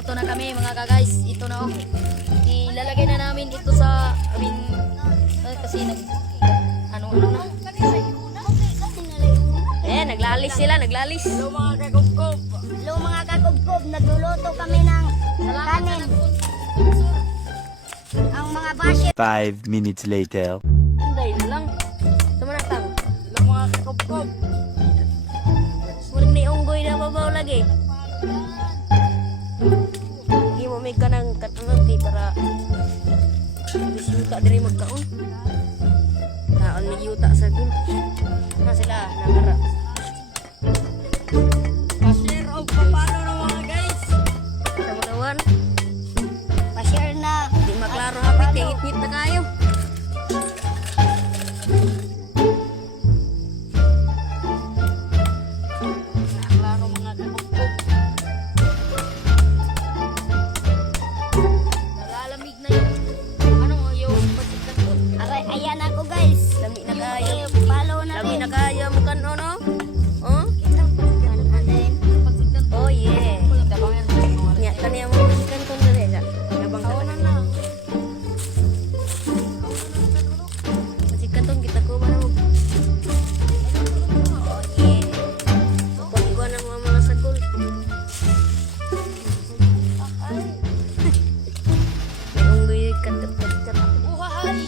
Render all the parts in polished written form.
Nagluluto na kami mga guys. Ito na oh. Ilalagay na namin ito sa kasi ano na. Naglalis sila, naglalis. Hello mga kakubkob. Hello mga kakubkob, nagluluto kami ng kanin. Ang mga basher. 5 minutes later. Anday na lang. Tumanatang. Hello mga kakubkob. Mulig na unggoy na babaw lagi. Hindi mo may ka ng katanati para yuta diri magkaon. Kaon may yuta sa gul. Na sila, nangara. Pa-share o papalo na mga guys. Tama-tawan. Pa-share na. Di maklaro hapit, kay hit-hit na kayo. Naklaro mga kakubkob. Nalalamig na yun. Ano yung pagkikat ko? Aray, ayan ako guys. Lami na kayo. Follow na Lami rin. na kayo mo kan no? Oh? Anin. Oh yeah. Tabangan sa mga Nya kaniya mo kan kon dere sa. Nabang ka na na. Kasi kanton kita ko ba mo. Oh yeah. Pagkuha ng mga sakol. Ang guyod katat-katat. buhay.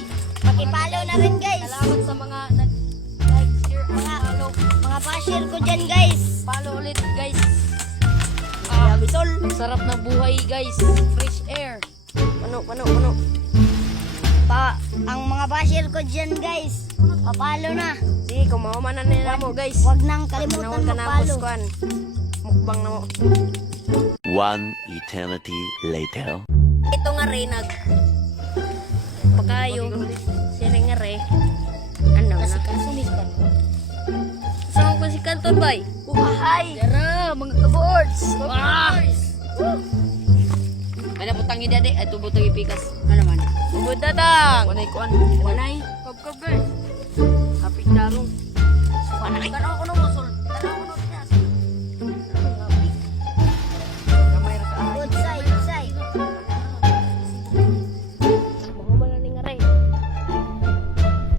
Paki-follow na rin guys. Salamat sa mga nag-like, share, at follow. Mga basher ko dyan guys. Follow ulit guys. Bisol. Ang sarap ng buhay guys. Fresh air. Pano. Ang mga basher ko dyan guys. Papalo na. Sige, kumawa na nila mo guys. Huwag nang kalimutan Naon ka na magpalo. kuan. Mukbang na mo. 1 eternity later. Ito nga rin pagkayo. Sila nga rin. Ano na? Sumispan. Saan ko si Kanton bay? Buhay. Yara, mga kaboards. Ano putang idade? Ay tubutang ipikas. Ano man? Ubod datang. Wanay kuan. Wanay. Kub girl. Kapit darong. Wanay. Tanaw ko no musol. Tanaw ko no niya. Gamay ra ka ay. Good side, good side. Mahuma na ni nga rin.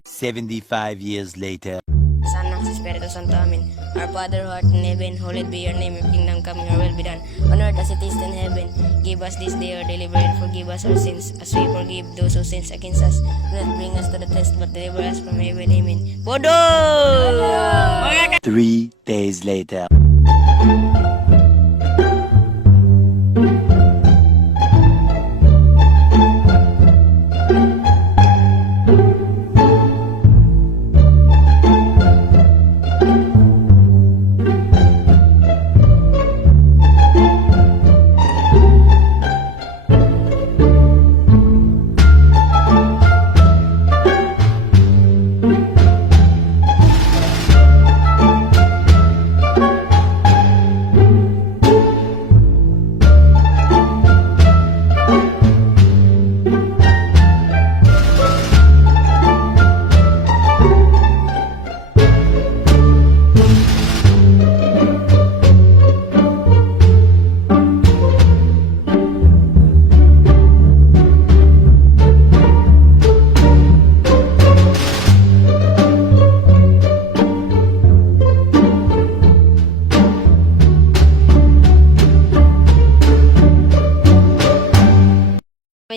75 years later. Sana sa Espiritu Santo, amin. Our Father who art in heaven, hallowed be your name, your kingdom come, your will be done, on earth as it is in heaven. Give us this day our daily bread, forgive us our sins, as we forgive those who sins against us. Do not bring us to the test, but deliver us from evil. Amen. Bodo! 3 days later.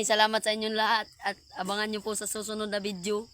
Salamat sa inyong lahat at abangan nyo po sa susunod na video.